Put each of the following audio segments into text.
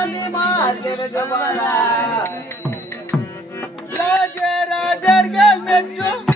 தம்பி மார்கிறது ராஜராஜர்கள் மெச்சும்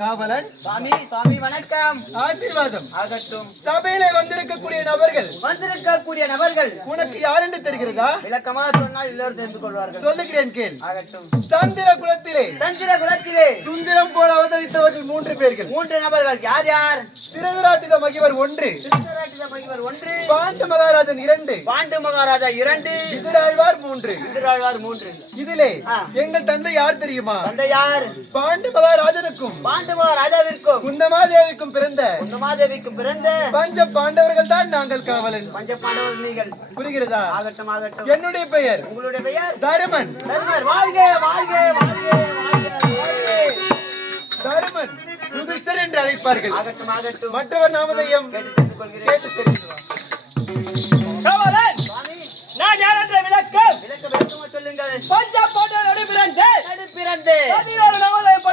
காவலன் சுவாமி சுவாமி வணக்கம். ஆசீர்வாதம் ஆகட்டும். சபையில வந்திருக்கக்கூடிய நபர்கள் உனக்கு யார் என்று தெரிகிறதா? விளக்கமாக சொன்னால் எல்லோரும் தெரிந்து கொள்வார்கள். சொல்லுகிறேன் கேள். ஆகட்டும். சந்திர குலத்திலே சுந்தரம் போல அவதரித்தவர்கள் 3 பேர்கள். 3 நபர்கள். யார் யார்? திருதராட்டித மகிவர் 1, பாண்டு மகாராஜன் 2, பாண்டு மகாராஜா 2, விதுராழ்வார் 3. இதிலே எங்கள் தந்தை யார் தெரியுமா? தந்தை யார்? பாண்டு மகாராஜனுக்கும் ராஜாவிற்கும் குந்தமாதேவிக்கும் பிறந்த பஞ்ச பாண்டவர்கள் தான் நாங்கள் காவலன். பஞ்ச பாண்டவர்கள் நீங்கள். புரிகிறதா? ஆகட்டும் ஆகட்டும். என்னுடைய பெயர். உங்களுடைய பெயர்? தருமன். வாழ்க வாழ்க வாழ்க தருமன் புதுசர் என்று அழைப்பார்கள். ஆகட்டும் ஆகட்டும். மற்றவர் நாமதயம் கேட்டு தெரிந்து காவலன் நான் யார் என்ற விளக்கம் சொல்லுங்கள். பஞ்ச பாண்டவரோடு பிறந்து 11 நாமதயம்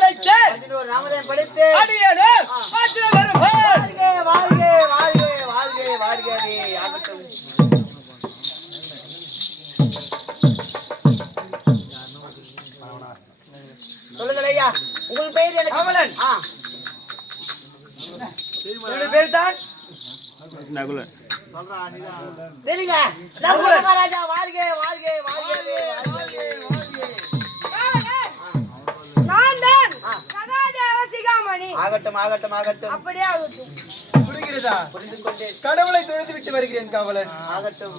படைத்து அடியேனே ஆற்றில் வரும். வாழ்க வாழ்கவே. ஆகட்டும். சொல்லுங்கள் ஐயா. உங்கள் பெயர் எனக்கு காவலன். என்னுடைய பேர் தான் நகுலன். சரிங்க. மகாராஜா வாழ்க வாழ்கவே. ஆகட்டும் ஆகட்டும் ஆகட்டும். அப்படியே ஆகட்டும். புரிகிறதா? கடவுளை தொழுது விட்டு வருகிறேன் காவலன். ஆகட்டும்.